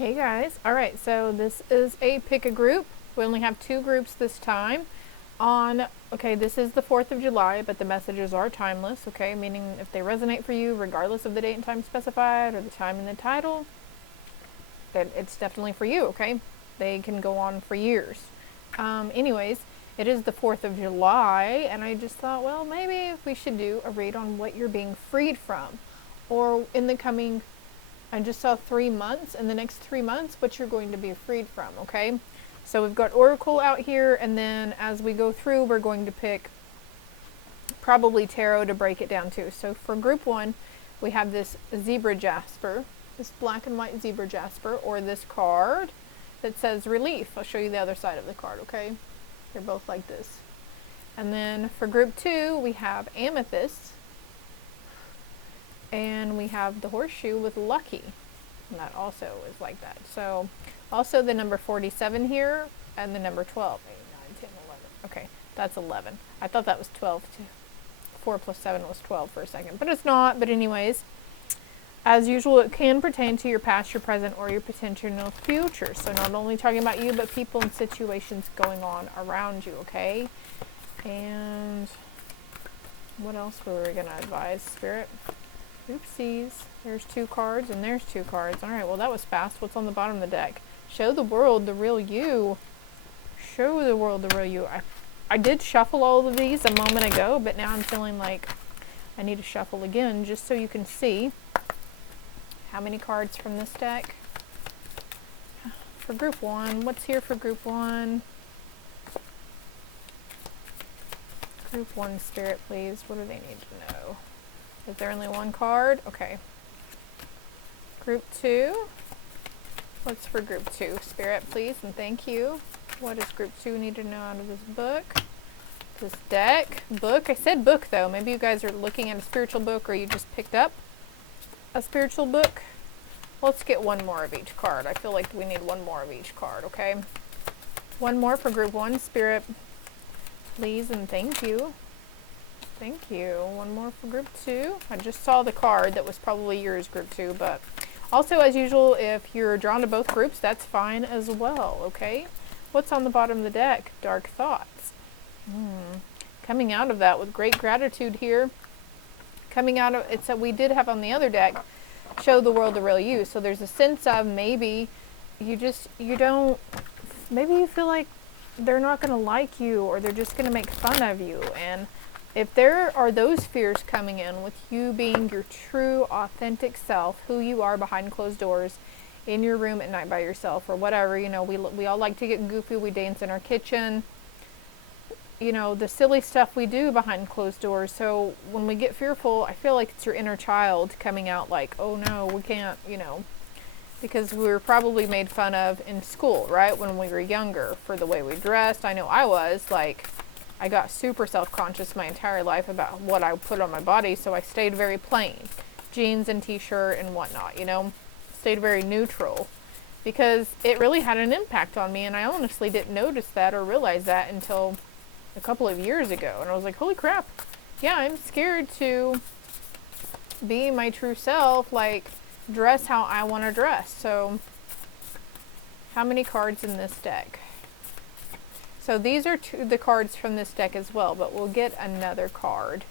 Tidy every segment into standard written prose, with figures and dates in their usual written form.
Hey guys, alright, so this is a pick a group. We only have 2 groups this time. Okay, this is the 4th of July, but the messages are timeless, okay? Meaning if they resonate for you, regardless of the date and time specified or the time in the title, then it's definitely for you, okay? They can go on for years. Anyways, it is the 4th of July, and I just thought, well, maybe we should do a read on what you're being freed from. Or in the coming, I just saw 3 months, in the next 3 months, what you're going to be freed from, okay? So we've got Oracle out here, and then as we go through, we're going to pick probably Tarot to break it down to. So for group 1, we have this zebra jasper, this black and white zebra jasper, or this card that says relief. I'll show you the other side of the card, okay? They're both like this. And then for group 2, we have amethyst, and we have the horseshoe with lucky, and that also is like that. So also the number 47 here, and the number 12. 8, 9, 10, 11. Okay, that's 11. I thought that was 12 too. 4 plus 7 was 12 for a second, but it's not. But anyways, as usual, it can pertain to your past, your present, or your potential future. So not only talking about you, but people and situations going on around you, okay? And what else were we going to advise, Spirit? Oopsies. There's 2 cards, and there's 2 cards. Alright, well that was fast. What's on the bottom of the deck? Show the world the real you. Show the world the real you. I did shuffle all of these a moment ago, but now I'm feeling like I need to shuffle again just so you can see how many cards from this deck. For group 1, what's here for group 1? Group 1 Spirit, please. What do they need to know? Is there only 1 card? Okay. Group 2. What's for group 2? Spirit, please, and thank you. What does group 2 need to know out of this book? This deck? Book? I said book, though. Maybe you guys are looking at a spiritual book, or you just picked up a spiritual book. Let's get 1 more of each card. I feel like we need 1 more of each card, okay? 1 more for group 1. Spirit, please, and thank you. Thank you. 1 more for group 2. I just saw the card that was probably yours, group 2, but also, as usual, if you're drawn to both groups, that's fine as well, okay? What's on the bottom of the deck? Dark thoughts. Coming out of that with great gratitude here. Coming out of, it's that we did have on the other deck, show the world the real you. So there's a sense of maybe you don't, maybe you feel like they're not going to like you, or they're just going to make fun of you. And if there are those fears coming in with you being your true, authentic self, who you are behind closed doors, in your room at night by yourself, or whatever, you know, we all like to get goofy, we dance in our kitchen, you know, the silly stuff we do behind closed doors. So when we get fearful, I feel like it's your inner child coming out like, oh no, we can't, you know, because we were probably made fun of in school, right, when we were younger, for the way we dressed. I know I was, like, I got super self-conscious my entire life about what I put on my body, so I stayed very plain. Jeans and t-shirt and whatnot, you know? Stayed very neutral. Because it really had an impact on me, and I honestly didn't notice that or realize that until a couple of years ago. And I was like, holy crap, yeah, I'm scared to be my true self, like, dress how I want to dress. So, how many cards in this deck? So these are the cards from this deck as well, but we'll get another card.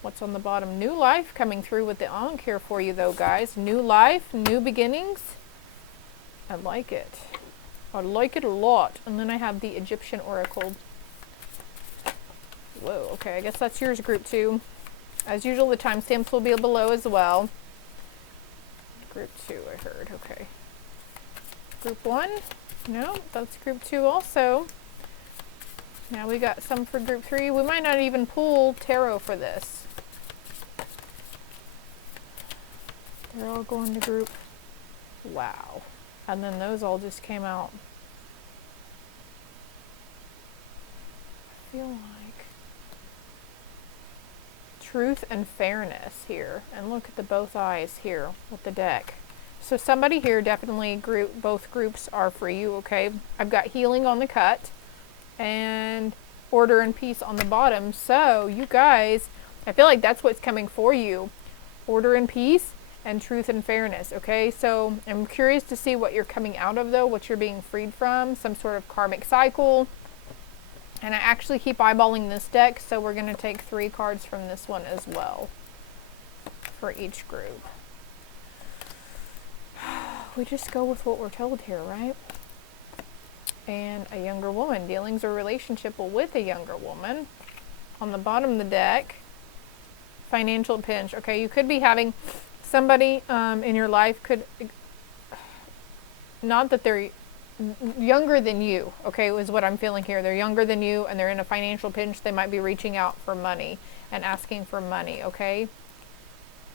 What's on the bottom? New life coming through with the Ankh here for you, though, guys. New life, new beginnings. I like it. I like it a lot. And then I have the Egyptian Oracle. Whoa, okay, I guess that's yours, group 2. As usual, the timestamps will be below as well. Group 2, I heard, okay. Group 1? No, that's group 2 also. Now we got some for group 3. We might not even pull tarot for this. They're all going to group. Wow. And then those all just came out. I feel like truth and fairness here. And look at the both eyes here with the deck. So somebody here, definitely both groups are for you, okay? I've got healing on the cut and order and peace on the bottom. So you guys, I feel like that's what's coming for you. Order and peace and truth and fairness, okay? So I'm curious to see what you're coming out of, though, what you're being freed from, some sort of karmic cycle. And I actually keep eyeballing this deck, so we're going to take 3 cards from this one as well for each group. We just go with what we're told here, right? And a younger woman, dealings or relationship with a younger woman. On the bottom of the deck, financial pinch. Okay, you could be having somebody in your life could, not that they're younger than you, okay, is what I'm feeling here. They're younger than you and they're in a financial pinch. They might be reaching out for money and asking for money, okay?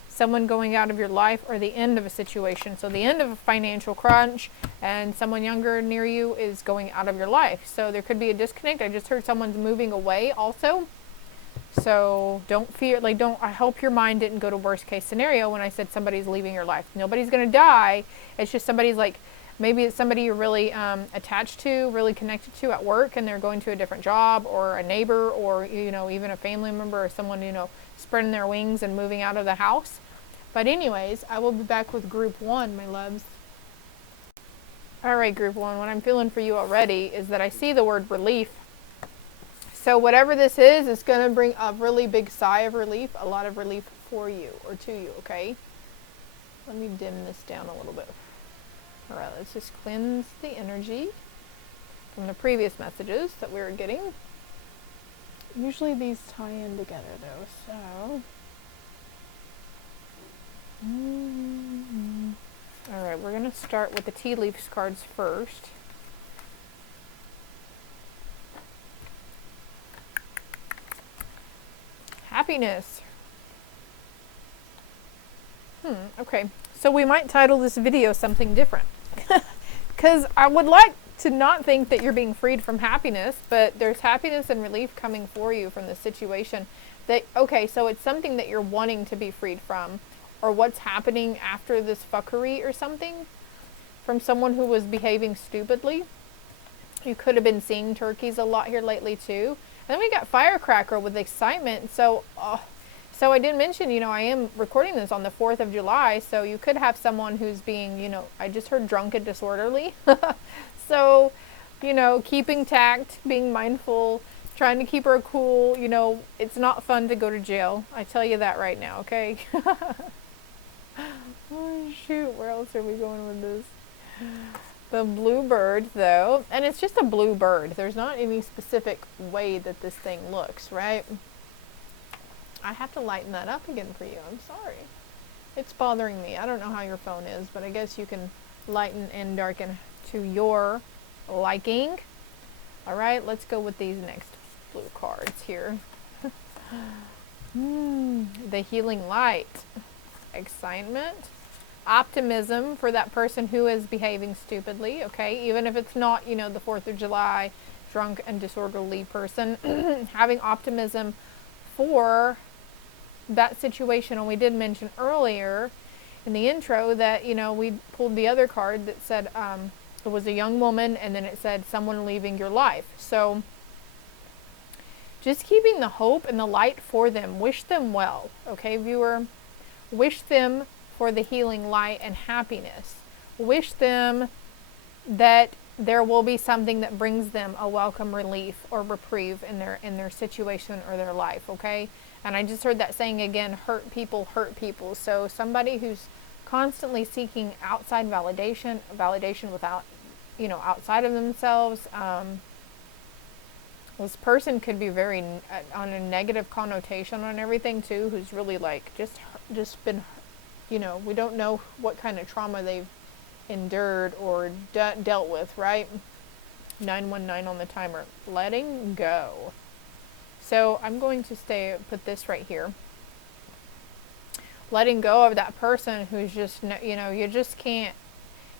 Someone going out of your life or the end of a situation. So the end of a financial crunch and someone younger near you is going out of your life. So there could be a disconnect. I just heard someone's moving away also. So don't fear, like I hope your mind didn't go to worst case scenario when I said somebody's leaving your life. Nobody's going to die. It's just somebody's like, maybe it's somebody you're really attached to, really connected to at work, and they're going to a different job, or a neighbor, or, you know, even a family member or someone, you know, spreading their wings and moving out of the house. But anyways, I will be back with group 1, my loves. All right, group 1, what I'm feeling for you already is that I see the word relief. So whatever this is, it's going to bring a really big sigh of relief, a lot of relief for you or to you, okay? Let me dim this down a little bit. All right, let's just cleanse the energy from the previous messages that we were getting. Usually these tie in together though, so. All right, we're going to start with the tea leaves cards first. Happiness. Okay, so we might title this video something different. Because I would like to not think that you're being freed from happiness, but there's happiness and relief coming for you from this situation. That, okay, so it's something that you're wanting to be freed from, or what's happening after this fuckery or something from someone who was behaving stupidly. You could have been seeing turkeys a lot here lately too. And then we got firecracker with excitement. So I did mention, you know, I am recording this on the 4th of July, so you could have someone who's being, you know, I just heard drunk and disorderly. So, you know, keeping tact, being mindful, trying to keep her cool, you know, it's not fun to go to jail. I tell you that right now, okay? Oh, shoot, where else are we going with this? The blue bird, though, and it's just a blue bird. There's not any specific way that this thing looks, right? I have to lighten that up again for you. I'm sorry. It's bothering me. I don't know how your phone is, but I guess you can lighten and darken to your liking. All right, let's go with these next blue cards here. The healing light. Excitement. Optimism for that person who is behaving stupidly, okay? Even if it's not, you know, the 4th of July drunk and disorderly person. Having optimism for that situation. And we did mention earlier in the intro that, you know, we pulled the other card that said it was a young woman, and then it said someone leaving your life. So just keeping the hope and the light for them. Wish them well, okay, viewer? Wish them for the healing light and happiness. Wish them that there will be something that brings them a welcome relief or reprieve in their situation or their life, okay? And I just heard that saying again, hurt people hurt people. So somebody who's constantly seeking outside validation without, you know, outside of themselves, this person could be very on a negative connotation on everything too, who's really like just been, you know, we don't know what kind of trauma they've endured or dealt with, right? 919 on the timer. Letting go. So I'm going to put this right here. Letting go of that person who's just, you know, you just can't,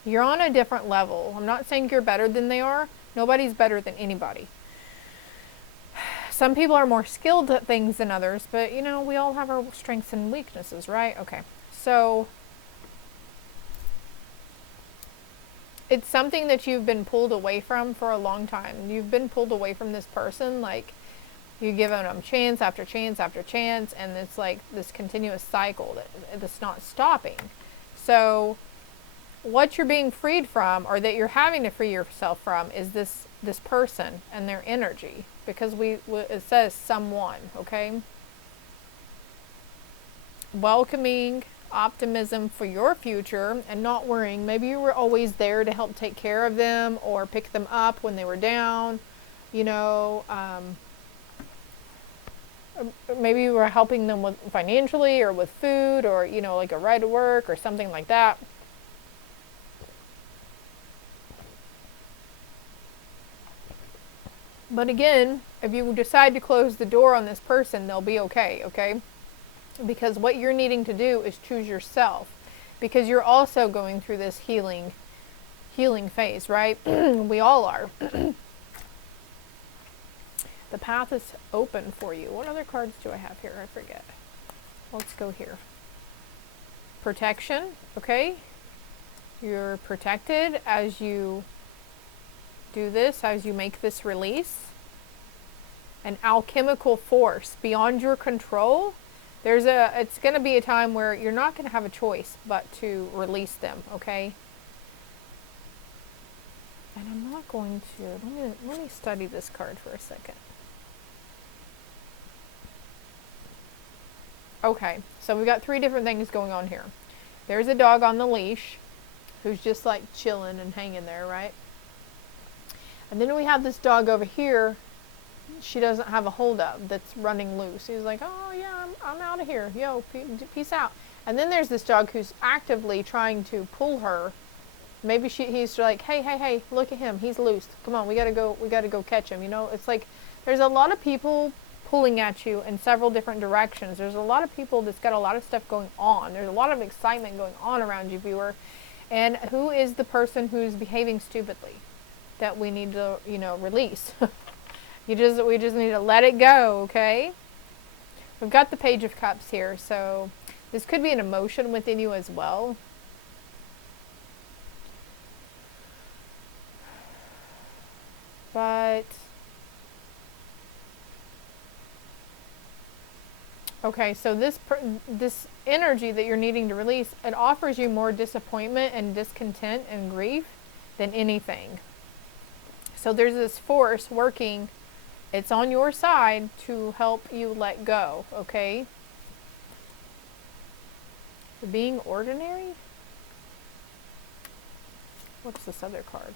you're on a different level. I'm not saying you're better than they are. Nobody's better than anybody. Some people are more skilled at things than others, but, you know, we all have our strengths and weaknesses, right? Okay. So it's something that you've been pulled away from for a long time. You've been pulled away from this person, like you've given them chance after chance after chance, and it's like this continuous cycle that's not stopping. So what you're being freed from, or that you're having to free yourself from, is this person and their energy, because it says someone, okay? Welcoming optimism for your future and not worrying. Maybe you were always there to help take care of them or pick them up when they were down, you know. Maybe you were helping them with financially or with food, or, you know, like a ride to work or something like that. But again, if you decide to close the door on this person, they'll be okay, okay? Because what you're needing to do is choose yourself, because you're also going through this healing phase, right? We all are. The path is open for you. What other cards do I have here? I forget. Let's go here. Protection, okay? You're protected as you do this, as you make this release. An alchemical force beyond your control. It's going to be a time where you're not going to have a choice but to release them, okay? And I'm not going to, let me study this card for a second. Okay, so we've got 3 different things going on here. There's a dog on the leash who's just like chilling and hanging there, right? And then we have this dog over here she doesn't have a hold of, that's running loose. He's like, oh yeah, I'm out of here. Yo, peace out. And then there's this dog who's actively trying to pull her. Maybe he's like, hey, look at him. He's loose. Come on, we gotta go catch him. You know, it's like there's a lot of people pulling at you in several different directions. There's a lot of people that's got a lot of stuff going on. There's a lot of excitement going on around you, viewer. And who is the person who's behaving stupidly that we need to, you know, release? We just need to let it go, okay? We've got the Page of Cups here, so this could be an emotion within you as well. But okay, so this energy that you're needing to release, it offers you more disappointment and discontent and grief than anything. So there's this force working. It's on your side to help you let go, okay? Being ordinary? What's this other card?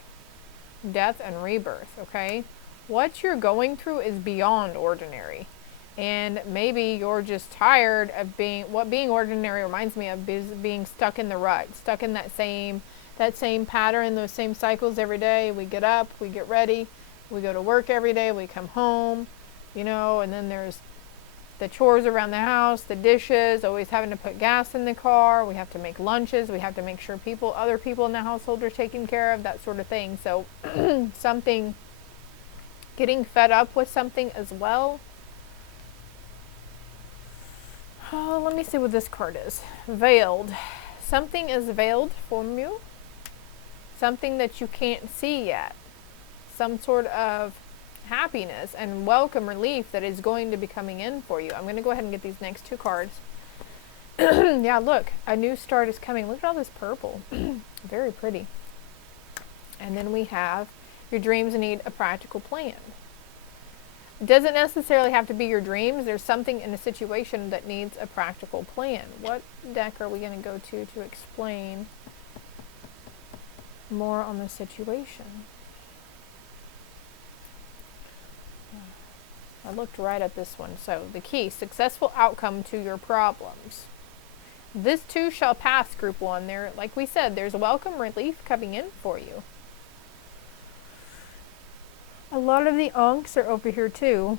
Death and rebirth, okay? What you're going through is beyond ordinary. And maybe you're just tired of what being ordinary reminds me of, is being stuck in the rut, stuck in that same pattern, those same cycles every day. We get up, we get ready, we go to work every day, we come home, you know, and then there's the chores around the house, the dishes, always having to put gas in the car, we have to make lunches, we have to make sure other people in the household are taken care of, that sort of thing. So getting fed up with something as well. Oh, let me see what this card is. Veiled. Something is veiled from you. Something that you can't see yet. Some sort of happiness and welcome relief that is going to be coming in for you. I'm going to go ahead and get these next 2 cards. Yeah, look, a new start is coming. Look at all this purple. Very pretty. And then we have your dreams need a practical plan. It doesn't necessarily have to be your dreams. There's something in a situation that needs a practical plan. What deck are we going to go to explain more on the situation? I looked right at this one. So, the key, successful outcome to your problems. This too shall pass, group 1. There, like we said, there's a welcome relief coming in for you. A lot of the Ankhs are over here too.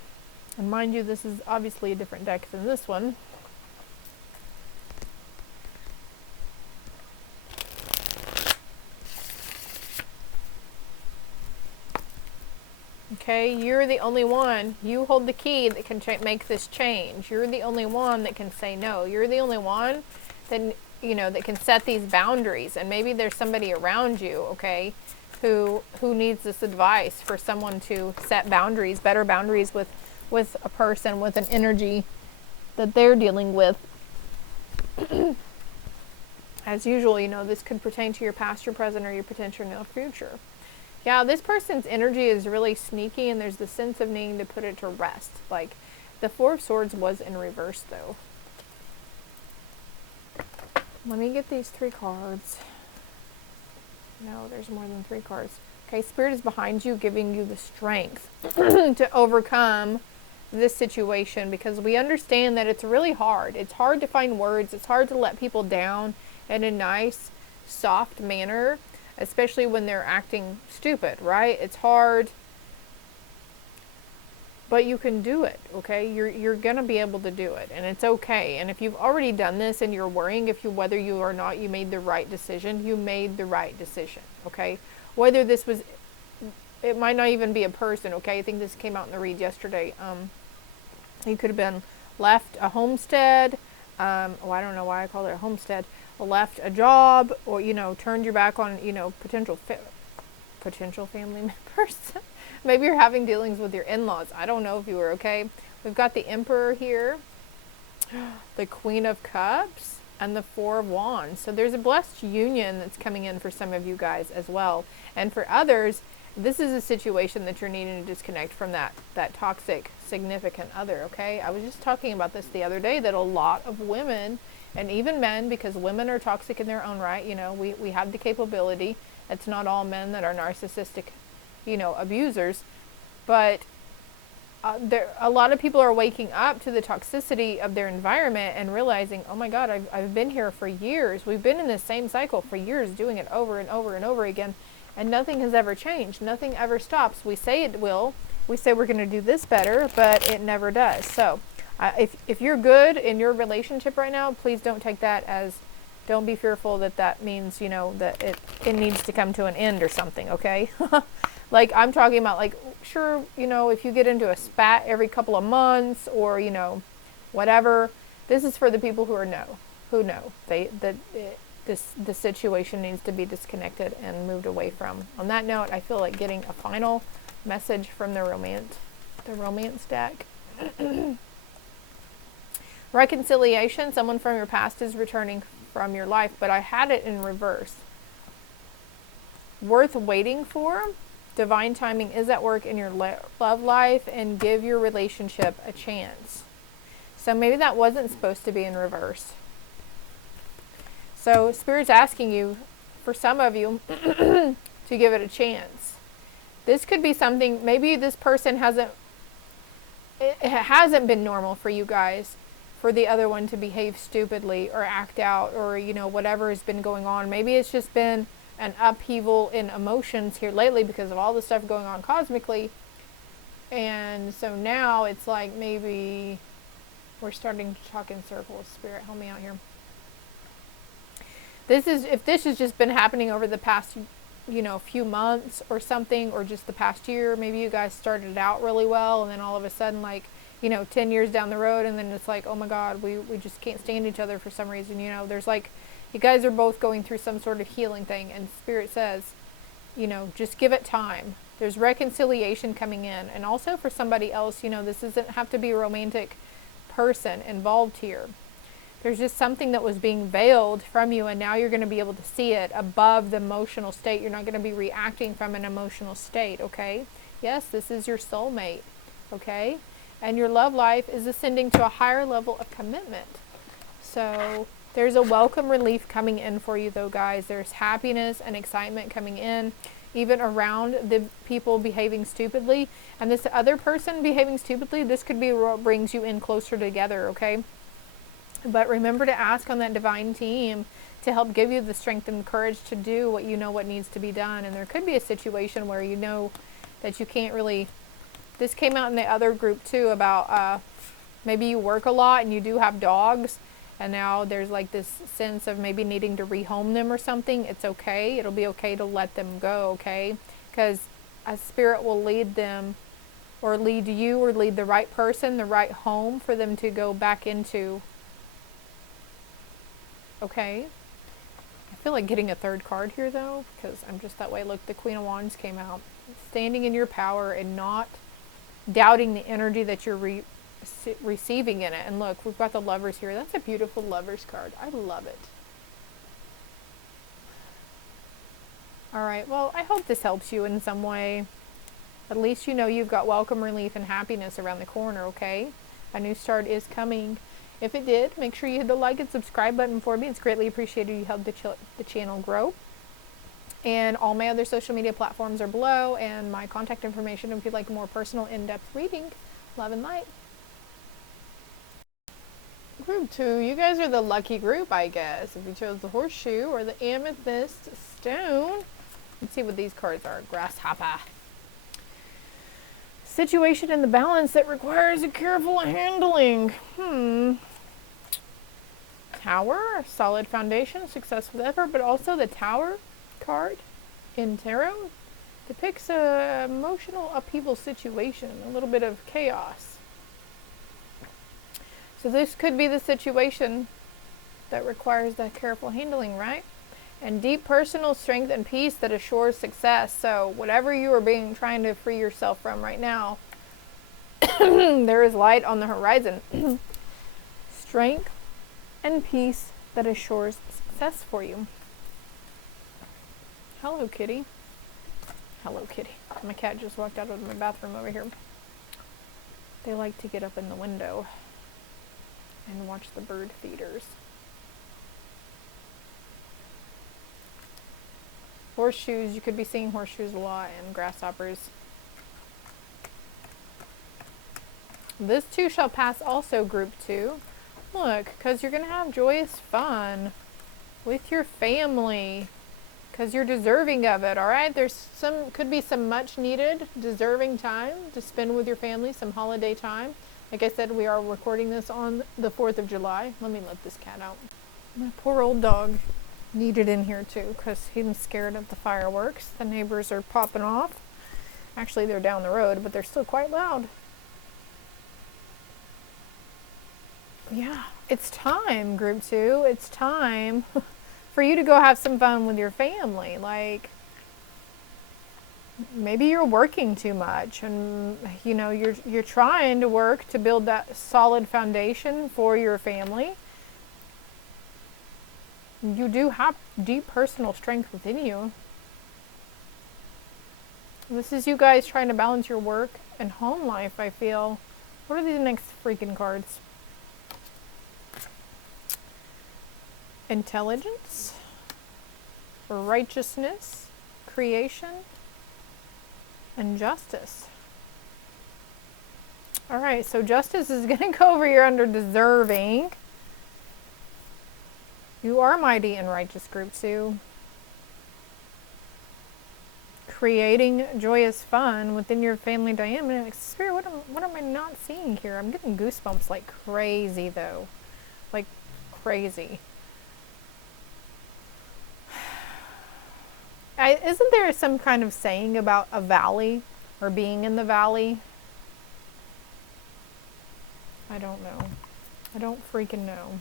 And mind you, this is obviously a different deck than this one. Okay, you're the only one. You hold the key that can make this change. You're the only one that can say no. You're the only one that, you know, that can set these boundaries. And maybe there's somebody around you, okay, who needs this advice for someone to set boundaries, better boundaries with a person, with an energy that they're dealing with. As usual, you know, this could pertain to your past, your present, or your potential near future. Yeah, this person's energy is really sneaky, and there's the sense of needing to put it to rest. Like, the Four of Swords was in reverse, though. Let me get these 3 cards. No, there's more than 3 cards. Okay, Spirit is behind you, giving you the strength to overcome this situation, because we understand that it's really hard. It's hard to find words. It's hard to let people down in a nice, soft manner, especially when they're acting stupid, right? It's hard, but you can do it, okay? You're going to be able to do it, and it's okay. And if you've already done this and you're worrying whether you or not you made the right decision, you made the right decision, okay? Whether this was, it might not even be a person, okay? I think this came out in the read yesterday. You could have been left a homestead. I don't know why I called it a homestead. Left a job, or, you know, turned your back on, you know, potential family members. Maybe you're having dealings with your in-laws. I don't know if you were, okay? We've got the Emperor here, the Queen of Cups, and the Four of Wands. So there's a blessed union that's coming in for some of you guys as well. And for others, this is a situation that you're needing to disconnect from that toxic significant other, okay? I was just talking about this the other day, that a lot of women, and even men, because women are toxic in their own right, you know, we have the capability. It's not all men that are narcissistic, you know, abusers, but a lot of people are waking up to the toxicity of their environment and realizing, oh my God, I've been here for years. We've been in the same cycle for years, doing it over and over and over again, and nothing has ever changed. Nothing ever stops. We say it will. We say we're going to do this better, but it never does. So if you're good in your relationship right now, please don't take that as, don't be fearful that means, you know, that it needs to come to an end or something, okay? Like, I'm talking about, like, sure, you know, if you get into a spat every couple of months, or, you know, whatever, this is for the people who know the situation needs to be disconnected and moved away from. On that note, I feel like getting a final message from the romance deck. Reconciliation. Someone from your past is returning from your life, but I had it in reverse. Worth waiting for. Divine timing is at work in your love life, and give your relationship a chance. So maybe that wasn't supposed to be in reverse. So Spirit's asking you, for some of you, to give it a chance. This could be something, maybe this person it hasn't been normal for you guys, for the other one to behave stupidly or act out, or, you know, whatever has been going on. Maybe it's just been an upheaval in emotions here lately because of all the stuff going on cosmically. And so now it's like, maybe we're starting to talk in circles. Spirit, help me out here. If this has just been happening over the past, you know, few months or something, or just the past year, maybe you guys started out really well, and then all of a sudden, like, you know, 10 years down the road, and then it's like, oh my God, we just can't stand each other for some reason. You know, there's like, you guys are both going through some sort of healing thing, and Spirit says, you know, just give it time. There's reconciliation coming in. And also for somebody else, you know, this doesn't have to be a romantic person involved here. There's just something that was being veiled from you, and now you're going to be able to see it above the emotional state. You're not going to be reacting from an emotional state, okay? Yes, this is your soulmate, okay? And your love life is ascending to a higher level of commitment. So there's a welcome relief coming in for you, though, guys. There's happiness and excitement coming in, even around the people behaving stupidly. And this other person behaving stupidly, this could be what brings you in closer together, okay? But remember to ask on that divine team to help give you the strength and courage to do what you know what needs to be done. And there could be a situation where you know that you can't really... This came out in the other group too, about maybe you work a lot and you do have dogs, and now there's like this sense of maybe needing to rehome them or something. It's okay. It'll be okay to let them go, okay? Because a spirit will lead them, or lead you, or lead the right person, the right home for them to go back into. Okay? I feel like getting a third card here though, because I'm just that way. Look, the Queen of Wands came out. Standing in your power and not doubting the energy that you're receiving in it. And look, we've got the Lovers here. That's a beautiful Lovers card. I love it. All right, well, I hope this helps you in some way. At least you know you've got welcome, relief, and happiness around the corner, okay? A new start is coming. If it did, make sure you hit the like and subscribe button for me. It's greatly appreciated. You help the channel grow. And all my other social media platforms are below, and my contact information if you'd like a more personal, in-depth reading. Love and light. Group 2, you guys are the lucky group, I guess. If you chose the horseshoe or the amethyst stone. Let's see what these cards are. Grasshopper. Situation in the balance that requires a careful handling. Tower, solid foundation, success with effort, but also the Tower card in tarot depicts a emotional upheaval situation, a little bit of chaos. So this could be the situation that requires that careful handling, right? And deep personal strength and peace that assures success. So whatever you are trying to free yourself from right now, there is light on the horizon. Strength and peace that assures success for you. Hello, kitty. Hello, kitty. My cat just walked out of my bathroom over here. They like to get up in the window and watch the bird feeders. Horseshoes, you could be seeing horseshoes a lot, and grasshoppers. This too shall pass also, group 2. Look, because you're going to have joyous fun with your family, because you're deserving of it, all right? Could be some much needed, deserving time to spend with your family, some holiday time. Like I said, we are recording this on the 4th of July. Let me let this cat out. My poor old dog needed in here too, because he's scared of the fireworks. The neighbors are popping off. Actually, they're down the road, but they're still quite loud. Yeah, it's time, group 2. It's time for you to go have some fun with your family. Like, maybe you're working too much, and you know you're trying to work to build that solid foundation for your family. You do have deep personal strength within you. This is you guys trying to balance your work and home life, I feel. What are these next freaking cards? Intelligence, righteousness, creation, and justice. All right, so justice is going to go over here under deserving. You are mighty and righteous, group 2. Creating joyous fun within your family dynamics. Spirit, what am I not seeing here? I'm getting goosebumps like crazy, though. Like crazy. Isn't there some kind of saying about a valley or being in the valley? I don't know. I don't freaking know.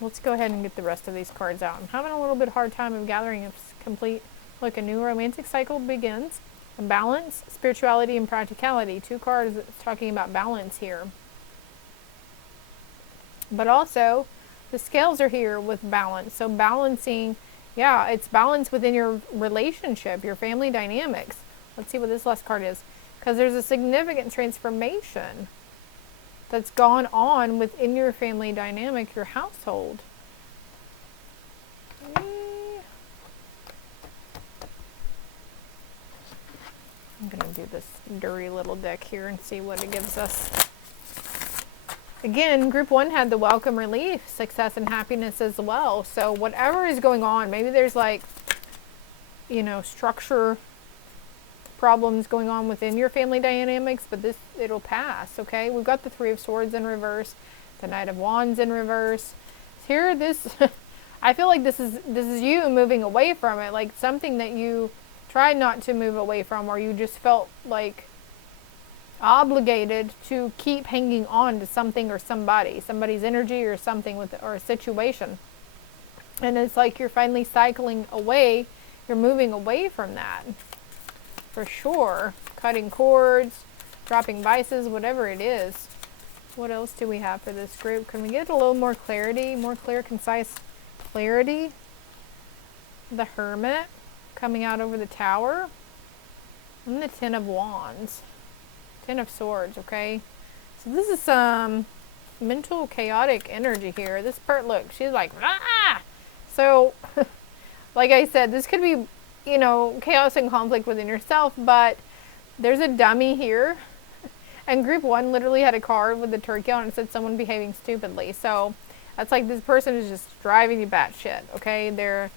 Let's go ahead and get the rest of these cards out. I'm having a little bit hard time of gathering a complete. Look, a new romantic cycle begins. A balance, spirituality, and practicality. 2 cards talking about balance here. But also, the scales are here with balance. So balancing, yeah, it's balance within your relationship, your family dynamics. Let's see what this last card is. Because there's a significant transformation that's gone on within your family dynamic, your household. I'm going to do this dirty little deck here and see what it gives us. Again, group 1 had the welcome, relief, success, and happiness as well. So whatever is going on, maybe there's like, you know, structure problems going on within your family dynamics, but it'll pass, okay? We've got the 3 of Swords in reverse, the Knight of Wands in reverse. Here, I feel like this is you moving away from it, like something that you tried not to move away from, or you just felt like obligated to keep hanging on to something or somebody's energy or something or a situation. And it's like you're finally cycling away, you're moving away from that. For sure. Cutting cords, dropping vices, whatever it is. What else do we have for this group? Can we get a little more clarity, more clear, concise clarity? The Hermit coming out over the tower. And the Ten of Wands. Ten of Swords, okay? So this is some mental chaotic energy here. This part, look, she's like, ah! So, like I said, this could be, you know, chaos and conflict within yourself, but there's a dummy here. And group 1 literally had a card with the turkey on it and said someone behaving stupidly. So that's like this person is just driving you batshit, okay? They're,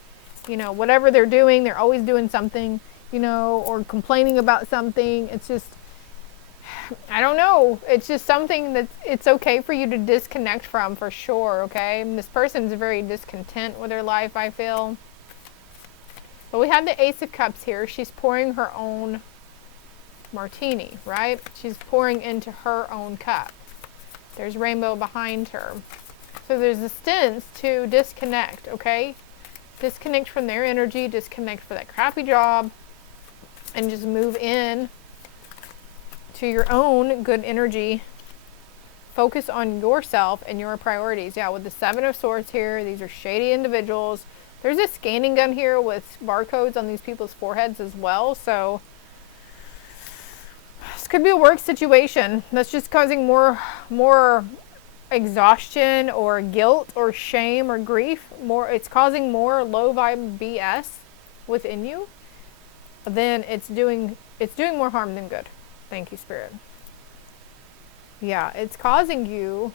you know, whatever they're doing, they're always doing something, you know, or complaining about something. It's just, I don't know. It's just something that it's okay for you to disconnect from, for sure, okay? And this person's very discontent with their life, I feel. But we have the Ace of Cups here. She's pouring her own martini, right? She's pouring into her own cup. There's rainbow behind her. So there's a sense to disconnect, okay? Disconnect from their energy, disconnect for that crappy job, and just move in to your own good energy. Focus on yourself and your priorities. Yeah, with the Seven of Swords here, these are shady individuals. There's a scanning gun here with barcodes on these people's foreheads as well. So this could be a work situation that's just causing more exhaustion or guilt or shame or grief. It's causing more low vibe BS within you. Then it's doing more harm than good. Thank you, Spirit. Yeah, it's causing you,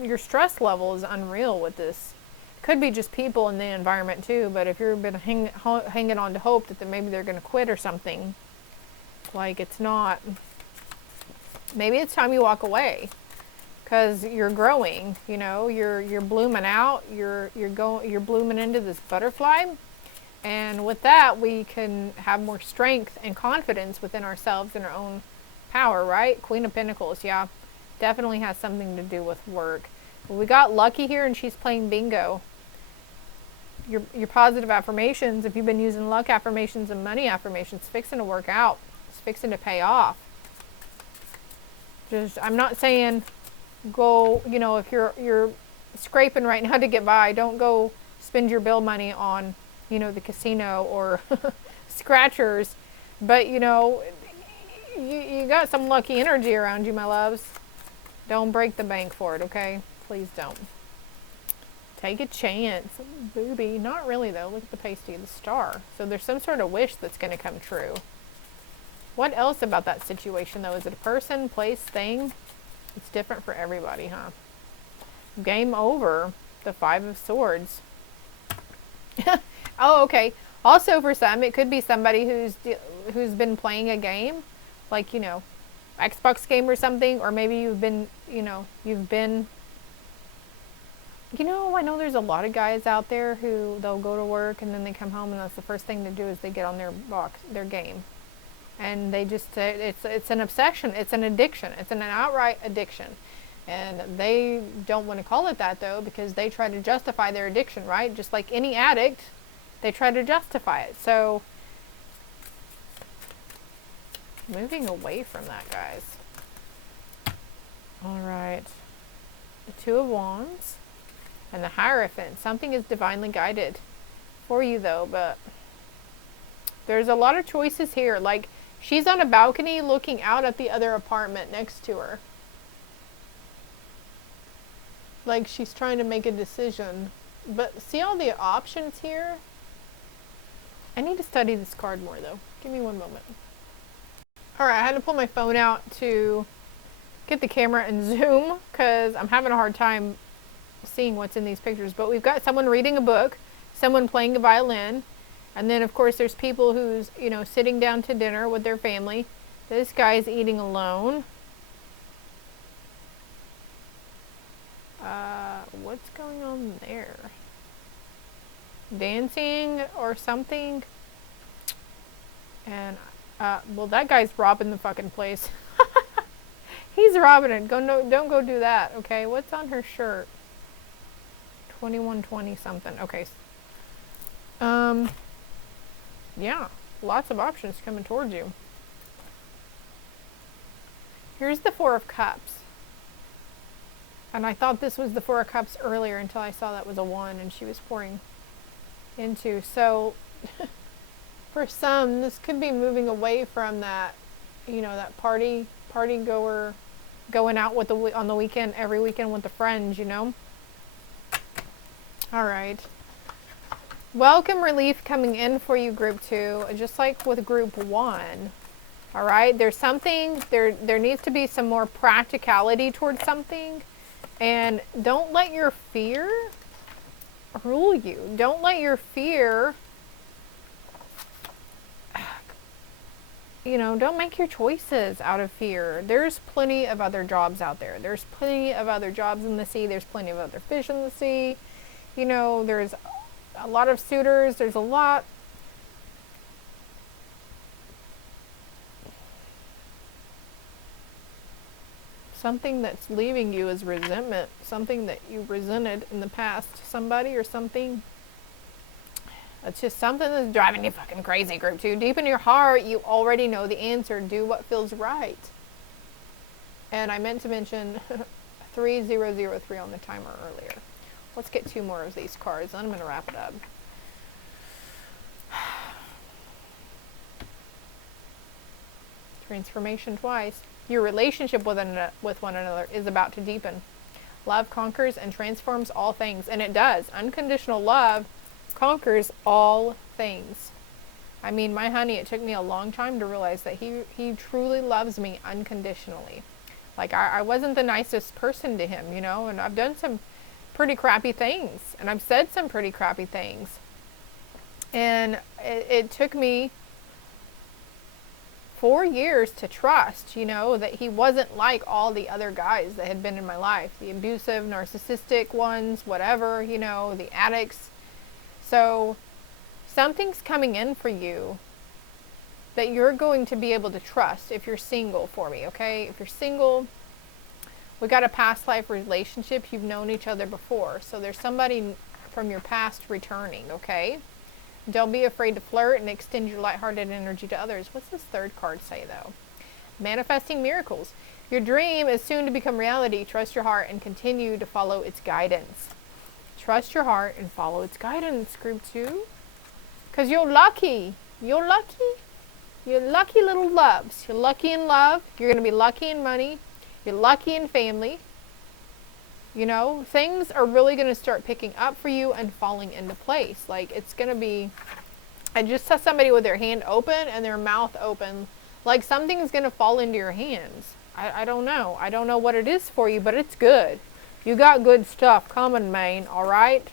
your stress level is unreal with this. Could be just people in the environment too, but if you've been hanging on to hope that maybe they're going to quit or something, like it's not, maybe it's time you walk away because you're growing, you know, you're blooming out, you're blooming into this butterfly. And with that, we can have more strength and confidence within ourselves and our own power, right? Queen of Pentacles, yeah. Definitely has something to do with work. But we got lucky here and she's playing bingo. Your positive affirmations, if you've been using luck affirmations and money affirmations, it's fixing to work out. It's fixing to pay off. Just, I'm not saying go, you know, if you're scraping right now to get by, don't go spend your bill money on, you know, the casino or scratchers. But, you know, you got some lucky energy around you, my loves. Don't break the bank for it, okay? Please don't. Take a chance. Booby. Not really, though. Look at the pasty of the star. So there's some sort of wish that's going to come true. What else about that situation, though? Is it a person, place, thing? It's different for everybody, huh? Game over. The Five of Swords. Oh, okay. Also, for some, it could be somebody who's been playing a game, like, you know, Xbox game or something, or maybe you've been, you know, I know there's a lot of guys out there who they'll go to work and then they come home and that's the first thing to do is they get on their game, and they just it's an obsession, it's an addiction, it's an outright addiction, and they don't want to call it that though because they try to justify their addiction, right? Just like any addict, they try to justify it. So moving away from that, guys. All right. The Two of Wands and the Hierophant. Something is divinely guided for you, though, but there's a lot of choices here. Like, she's on a balcony looking out at the other apartment next to her. Like, she's trying to make a decision. But see all the options here? I need to study this card more, though. Give me one moment. Alright, I had to pull my phone out to get the camera and zoom because I'm having a hard time seeing what's in these pictures. But we've got someone reading a book, someone playing a violin, and then of course there's people who's, you know, sitting down to dinner with their family. This guy's eating alone. What's going on there? Dancing or something? And well, that guy's robbing the fucking place. He's robbing it. Don't go do that, okay? What's on her shirt? 2120 something. Okay. Yeah, lots of options coming towards you. Here's the Four of Cups. And I thought this was the Four of Cups earlier until I saw that was a 1 and she was pouring into. So For some, this could be moving away from that, that party goer, going out with on the weekend, every weekend with the friends, All right. Welcome relief coming in for you, group 2, just like with group 1. All right, there's something, there needs to be some more practicality towards something, and don't let your fear rule you. Don't let your fear, don't make your choices out of fear. There's plenty of other jobs out there. There's plenty of other jobs in the sea. There's plenty of other fish in the sea. There's a lot of suitors. There's a lot. Something that's leaving you is resentment. Something that you resented in the past. Somebody or something. It's just something that's driving you fucking crazy, group 2. Deep in your heart, you already know the answer. Do what feels right. And I meant to mention 3003 on the timer earlier. Let's get 2 more of these cards. I'm going to wrap it up. Transformation twice. Your relationship with one another is about to deepen. Love conquers and transforms all things. And it does. Unconditional love conquers all things. I mean, my honey, it took me a long time to realize that he truly loves me unconditionally. Like, I wasn't the nicest person to him, and I've done some pretty crappy things, and I've said some pretty crappy things. And it took me 4 years to trust, that he wasn't like all the other guys that had been in my life. The abusive, narcissistic ones, whatever, the addicts. So something's coming in for you that you're going to be able to trust if you're single for me, okay? If you're single, we got a past life relationship. You've known each other before. So there's somebody from your past returning, okay? Don't be afraid to flirt and extend your lighthearted energy to others. What's this third card say, though? Manifesting miracles. Your dream is soon to become reality. Trust your heart and continue to follow its guidance. Trust your heart and follow its guidance, group 2. Because you're lucky. You're lucky. You're lucky little loves. You're lucky in love. You're going to be lucky in money. You're lucky in family. Things are really going to start picking up for you and falling into place. Like, it's going to be, I just saw somebody with their hand open and their mouth open. Like, something's going to fall into your hands. I don't know. I don't know what it is for you, but it's good. You got good stuff coming, man, all right?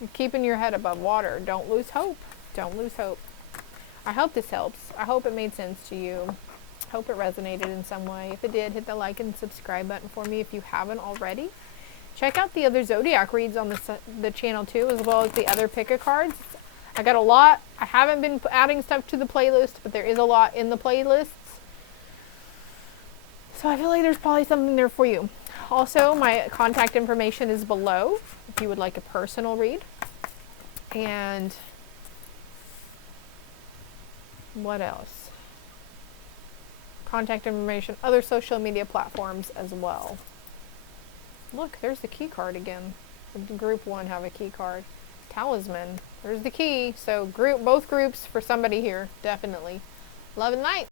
You're keeping your head above water. Don't lose hope. Don't lose hope. I hope this helps. I hope it made sense to you. I hope it resonated in some way. If it did, hit the like and subscribe button for me if you haven't already. Check out the other Zodiac reads on the channel too, as well as the other pick-a-cards. I got a lot. I haven't been adding stuff to the playlist, but there is a lot in the playlists. So I feel like there's probably something there for you. Also, my contact information is below if you would like a personal read. And what else? Contact information, other social media platforms as well. Look, there's the key card again. Group 1 have a key card. Talisman. There's the key. So both groups for somebody here, definitely. Love and light.